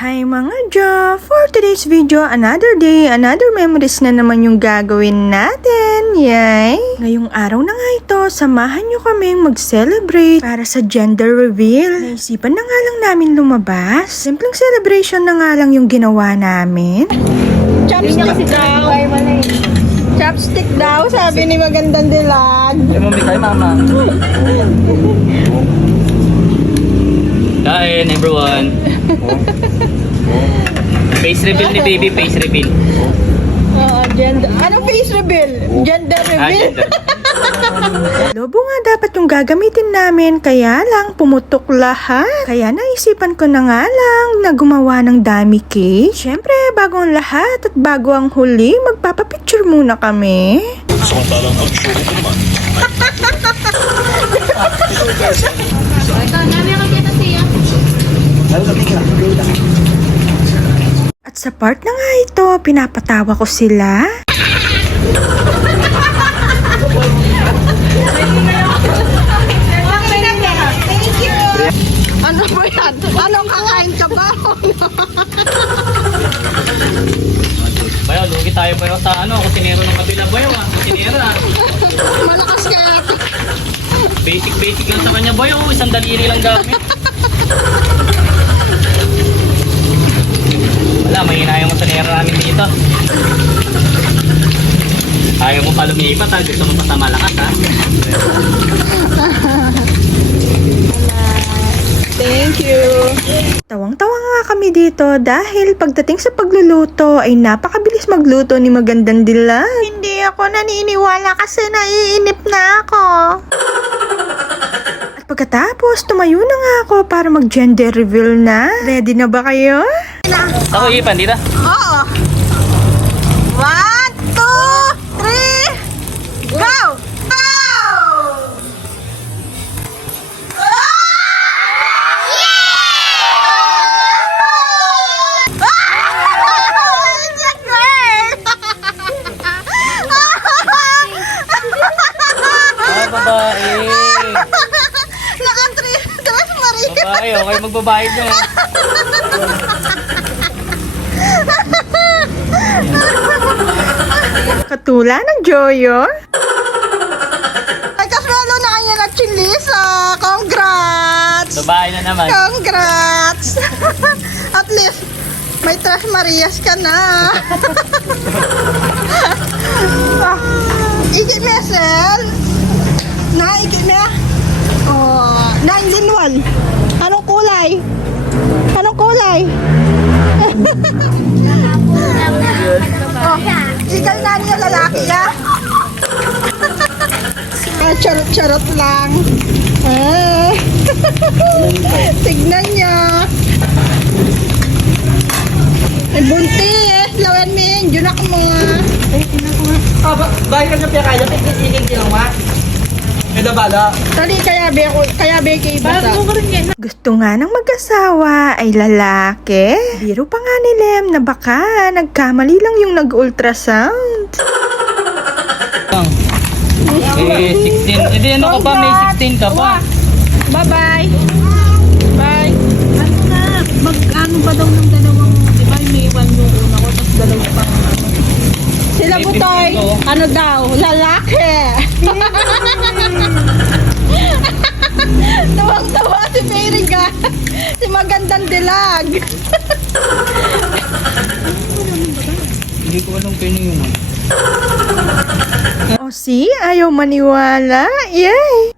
Hi mga Jo! For today's video, another day, another memories na naman yung gagawin natin. Yay! Ngayong araw na nga ito, samahan nyo kaming mag-celebrate para sa gender reveal. Naisipan na nga lang namin lumabas. Simpleng celebration na nga lang yung ginawa namin. Chopstick daw. Chopstick daw, sabi ni Magandang Dilag. Lumamig tayo, mama. Kain, everyone. Face reveal ni baby, face reveal. Gender. Anong face reveal? Gender reveal? Gender. Lobo nga dapat yung gagamitin namin, kaya lang pumutok lahat. Kaya naisipan ko na nga lang na gumawa ng dummy cake. Syempre, bago ang lahat at bago ang huli, magpapapicture muna kami. At sa part na nga ito, pinapatawa ko sila. Ano ba yan? Anong kakain ka ba? Bayo, lugi tayo bayo sa kusinero ng kabila bayo kusinera. Malakas ka yata. Basic lang sa kanya bayo, isang daliri lang gamit. Wala, mahina yung kusinera namin dito. Ayaw mo pa lumipat ha, gusto mo pa sa malakas ha. Thank you. Tawang-tawa nga kami dito dahil pagdating sa pagluluto ay napakabilis magluto ni Magandang Dilag. Hindi ako naniniwala kasi naiinip na ako. At pagkatapos, tumayo na nga ako para mag-gender reveal na. Ready na ba kayo? Ako ipan dito. Oo. 1, 2, 3, go! Babae. Naka-3 Maria. Babae, okay magbabayad na eh. Katula ng Joyo. Ay, kaswelo na kanya na chilisa. Congrats! Babae na naman. Congrats! At least, may 3 Marias ka na. Igit na, Sel. Igit na. Oh, 9-in-1. Anong kulay? Anong kulay? Oh, igal na niya lalaki, ha? Charot-charot lang. Tignan niya. Ay, buntis. Lawan mo yun. Junak mo. Bahay ka siya kaya, titigil kinuha. Ito bala. Tali, kaya be kay bata. Gusto nga ng mag-asawa ay lalaki. Biro pa nga ni Lem na baka nagkamali lang yung nag-ultrasound. Eh, 16. Hindi, ano ka pa? May 16 ka pa. Bye-bye. Bye. Ano na? Mag-ano ba daw ng dalawang, di ba? May 1 yung una ko, tapos dalawa pang sila Butoy, ano daw? Lalaki. Tawang-tawa si Mary ga. Si Magandang Dilag. Hindi ko alam kayo yun. O si, ayaw maniwala. Yay!